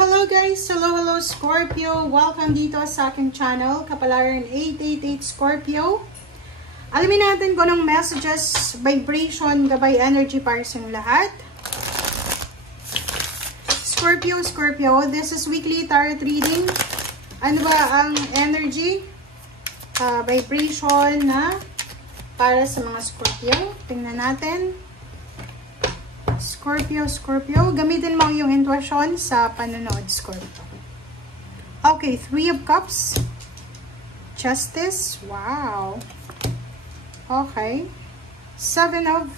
Hello guys! Hello Scorpio! Welcome dito sa aking channel, Kapalaran 888 Scorpio. Alamin natin kung anong messages, vibration, gabay energy para sa lahat. Scorpio, this is weekly tarot reading. Ano ba ang energy, vibration na para sa mga Scorpio? Tingnan natin. Scorpio, gamitin mo yung intuition sa panonood, Scorpio. Okay, 3 of Cups. Justice, wow. Okay. 7 of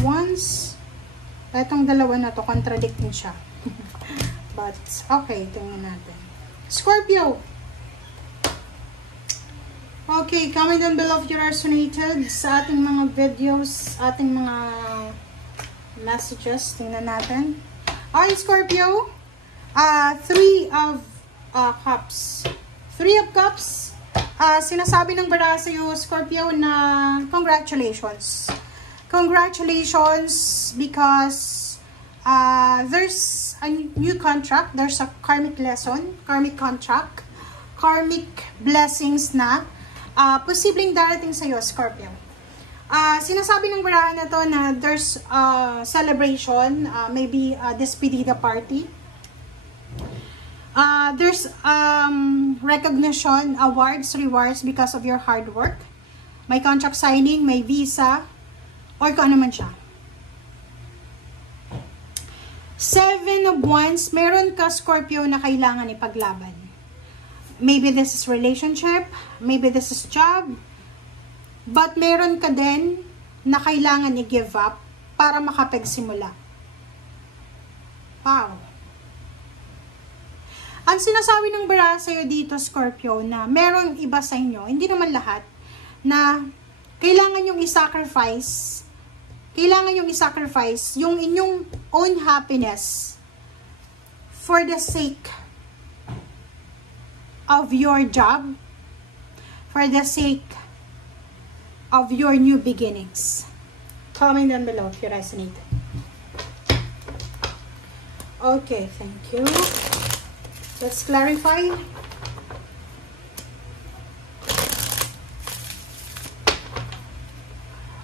Wands. Itong dalawa na to, contradicting siya. But, okay, tingnan natin. Scorpio. Okay, comment down below if you resonated sa ating mga videos, ating mga messages. Tingnan natin. Okay, Scorpio. 3 of Cups. 3 of Cups. Sinasabi ng bara sa iyo, Scorpio, na congratulations. Congratulations because there's a new contract. There's a karmic lesson, karmic contract, karmic blessings na posibleng darating sa iyo, Scorpio. Sinasabi ng barahan na to na there's celebration, maybe a despedida party. There's recognition, awards, rewards because of your hard work. May contract signing, may visa, or kung ano man siya. 7 of Wands, meron ka, Scorpio, na kailangan ipaglaban. Maybe this is relationship, maybe this is job, but meron ka din na kailangan i-give up para makapagsimula. Wow. Ang sinasabi ng bara sa'yo dito, Scorpio, na merong iba sa inyo, hindi naman lahat, na kailangan yung i-sacrifice, yung inyong own happiness for the sake of your job, for the sake of your new beginnings. Comment down below if you resonate. Okay, thank you. Let's clarify.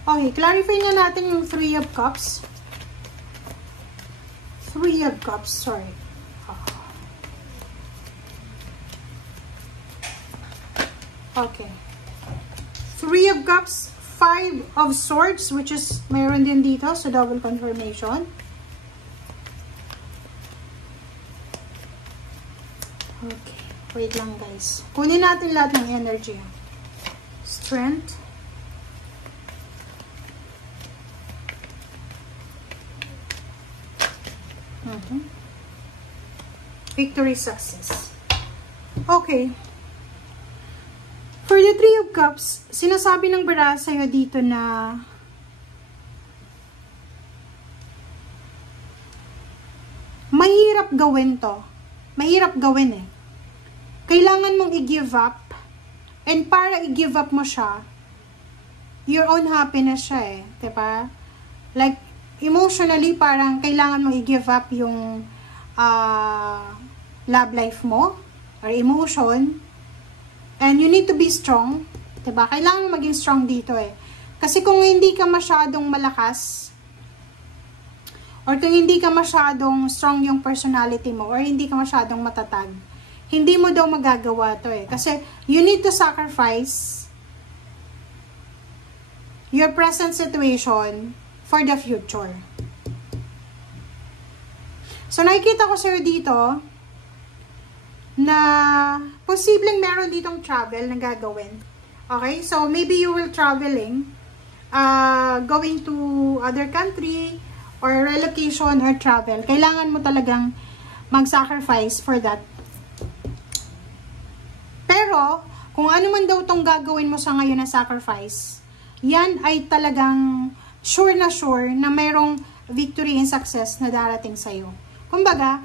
Okay, clarify na natin yung 3 of Cups. 3 of Cups, sorry. Okay. 3 of Cups, 5 of Swords, which is mayroon din dito, so double confirmation. Okay, wait lang guys. Kunin natin lahat ng energy. Strength. Victory, success. Okay. For the 3 of Cups, sinasabi ng bara sa'yo dito na mahirap gawin to. Mahirap gawin eh. Kailangan mong i-give up. And para i-give up mo siya, your own happiness siya eh. Diba? Like, emotionally, parang kailangan mong i-give up yung love life mo or emotion. And you need to be strong. Diba? Kailangan maging strong dito eh. Kasi kung hindi ka masyadong malakas, or kung hindi ka masyadong strong yung personality mo, or hindi ka masyadong matatag, hindi mo daw magagawa to eh. Kasi you need to sacrifice your present situation for the future. So nakikita ko sa'yo dito, na posibleng meron ditong travel na gagawin. Okay? So, maybe you will traveling, going to other country, or relocation, or travel. Kailangan mo talagang mag-sacrifice for that. Pero, kung ano man daw tong gagawin mo sa ngayon na sacrifice, yan ay talagang sure na mayroong victory and success na darating sa'yo. Kumbaga,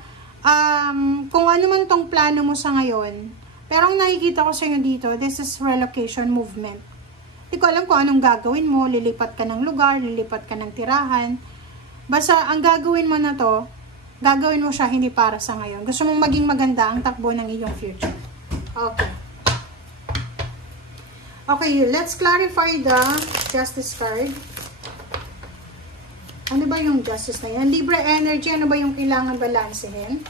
kung ano man tong plano mo sa ngayon, pero ang nakikita ko sa inyo dito, this is relocation movement. Hindi ko alam kung anong gagawin mo, lilipat ka ng lugar, lilipat ka ng tirahan. Basta ang gagawin mo na to, gagawin mo siya hindi para sa ngayon. Gusto mong maging maganda ang takbo ng iyong future. Okay. Okay, let's clarify the Justice card. Ano ba yung Justice na yan? Libra energy, ano ba yung kailangan balansehin?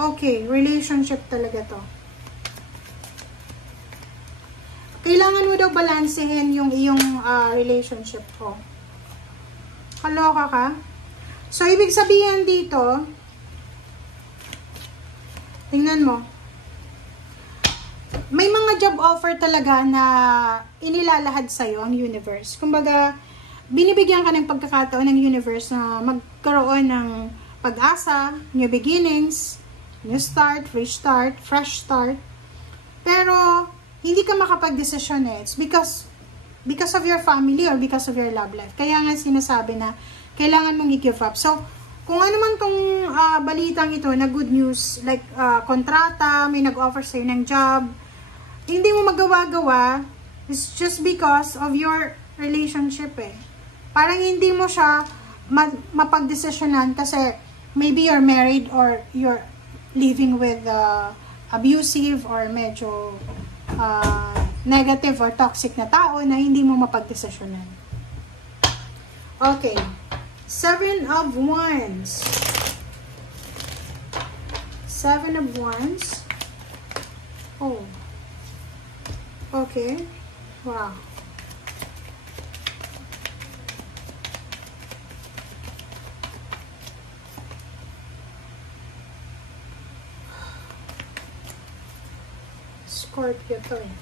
Okay, relationship talaga to. Kailangan mo daw balansehin yung iyong relationship ko. Kaloka ka? So, ibig sabihin dito, tingnan mo, may mga job offer talaga na inilalahad sa'yo ang universe. Kumbaga, binibigyan ka ng pagkakataon ng universe na magkaroon ng pag-asa, new beginnings, new start, restart, fresh start. Pero, hindi ka makapag-desisyon eh. It's because of your family or because of your love life. Kaya nga sinasabi na kailangan mong i-give up. So, kung ano man tong balitang ito na good news, like kontrata, may nag-offer sa'yo ng job, hindi mo magawa-gawa, it's just because of your relationship eh. Parang hindi mo siya mapag-desisyonan kasi maybe you're married or you're living with abusive or medyo negative or toxic na tao na hindi mo mapag-desisyonan. Okay. 7 of Wands. 7 of Wands. Oh. Okay. Wow. Scorpio to eh.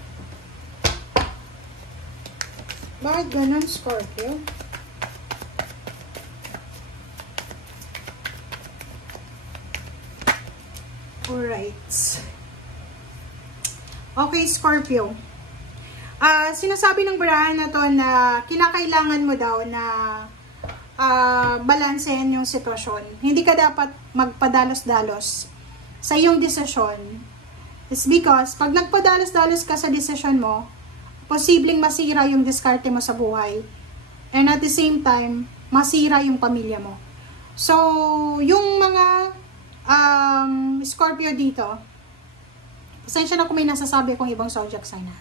Bakit ganun, Scorpio? Alright. Okay, Scorpio. Sinasabi ng barahan na to na kinakailangan mo daw na balansehin yung sitwasyon. Hindi ka dapat magpadalos-dalos sa iyong desisyon. It's because, pag nagpadalos-dalos ka sa desisyon mo, posibleng masira yung diskarte mo sa buhay. And at the same time, masira yung pamilya mo. So, yung mga Scorpio dito, pasensya na kung may nasasabi akong ibang zodiac sign na.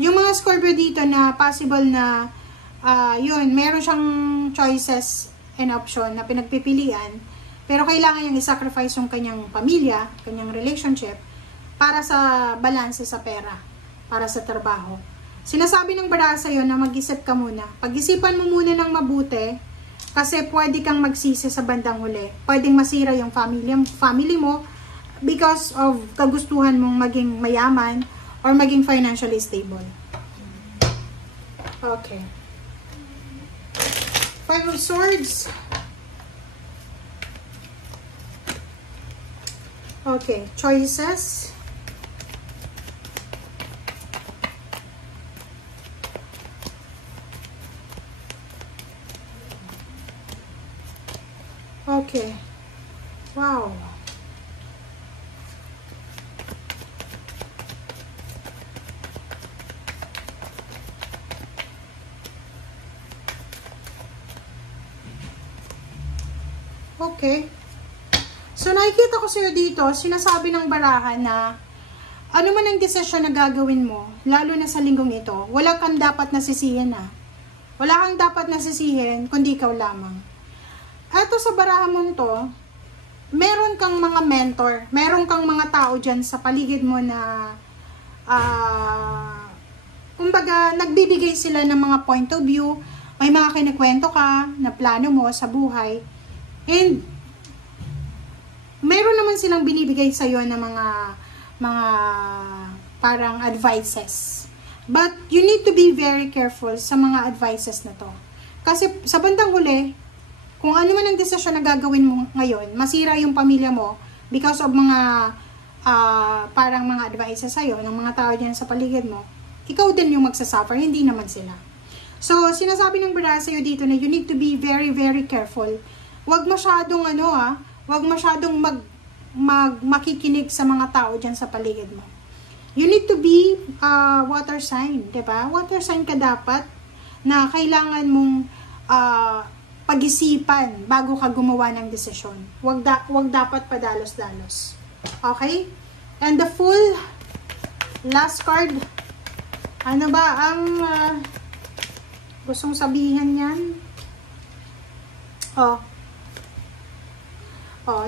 Yung mga Scorpio dito na possible na, yun, meron siyang choices and option na pinagpipilian, pero kailangan niyang i-sacrifice yung kanyang pamilya, kanyang relationship, para sa balanse sa pera, para sa trabaho. Sinasabi ng baraha sa'yo na mag-isip ka muna. Pag-isipan mo muna ng mabuti, kasi pwede kang magsisi sa bandang huli. Pwedeng masira yung family mo because of kagustuhan mong maging mayaman or maging financially stable. Okay. 5 of Swords. Okay. Choices. Okay. Wow. Okay. So, nakikita ko sa'yo dito, sinasabi ng barahan na ano man ang desisyon na gagawin mo, lalo na sa linggong ito, wala kang dapat nasisihin na. Wala kang dapat nasisihin, kundi ikaw lamang. Eto sa barahan mong to, meron kang mga mentor, meron kang mga tao dyan sa paligid mo na, kumbaga, nagbibigay sila ng mga point of view, may mga kinikwento ka na plano mo sa buhay, and meron naman silang binibigay sa'yo na mga parang advices. But you need to be very careful sa mga advices na to. Kasi sa bandang huli, kung ano man ang desisyon na gagawin mo ngayon, masira yung pamilya mo because of mga parang mga advices sa'yo ng mga tao dyan sa paligid mo, ikaw din yung magsasuffer, hindi naman sila. So, sinasabi ng baraha sa'yo dito na you need to be very, very careful. Huwag masyadong huwag masyadong makikinig sa mga tao dyan sa paligid mo. You need to be water sign, diba? Water sign ka dapat na kailangan mong pag-isipan bago ka gumawa ng desisyon. Wag dapat padalos-dalos. Okay? And the full last card. Ano ba ang gustong sabihin yan?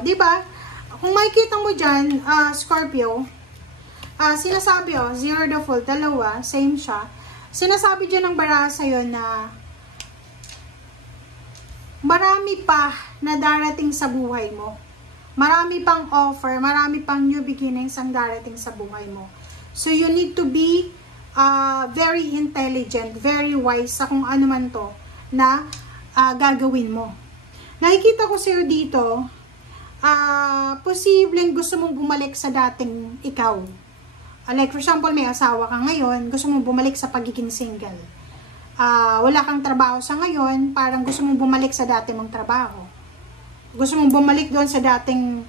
Di ba? Kung makikita mo dyan, Scorpio, sinasabi, zero the full, dalawa, same siya. Sinasabi dyan ng baraha sa'yo na marami pa na darating sa buhay mo. Marami pang offer, marami pang new beginnings ang darating sa buhay mo. So, you need to be very intelligent, very wise sa kung ano man to na gagawin mo. Nakikita ko sa'yo dito, posibleng gusto mong bumalik sa dating ikaw. Like, for example, may asawa ka ngayon, gusto mong bumalik sa pagiging single. Wala kang trabaho sa ngayon, parang gusto mong bumalik sa dati mong trabaho. Gusto mong bumalik doon sa dating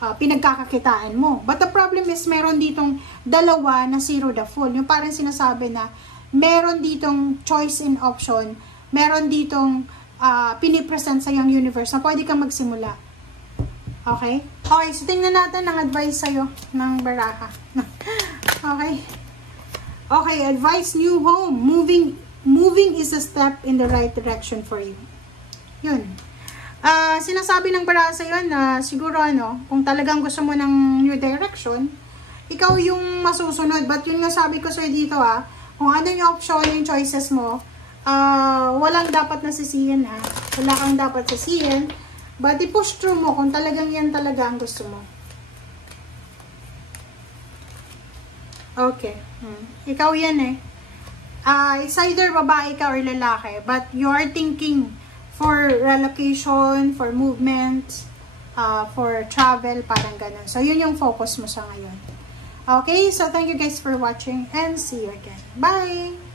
pinagkakakitaan mo. But the problem is, meron ditong dalawa na zero the full. Yung parang sinasabi na, meron ditong choice in option, meron ditong pinipresent sa yung universe na pwede kang magsimula. Okay? Okay, so tingnan natin ang advice sa'yo ng baraha. Okay? Okay, advice, new home. Moving is a step in the right direction for you. Yun. Sinasabi ng baraha sa'yo na siguro kung talagang gusto mo ng new direction, ikaw yung masusunod. But yun nga sabi ko sa'yo dito kung ano yung option, yung choices mo, walang dapat nasisihin wala kang dapat sisihin, but i-push through mo kung talagang yan talaga ang gusto mo. Okay. Ikaw yan it's either babae ka or lalaki, but you are thinking for relocation, for movement, for travel, parang ganun. So, yun yung focus mo sa ngayon. Okay, so thank you guys for watching and see you again. Bye!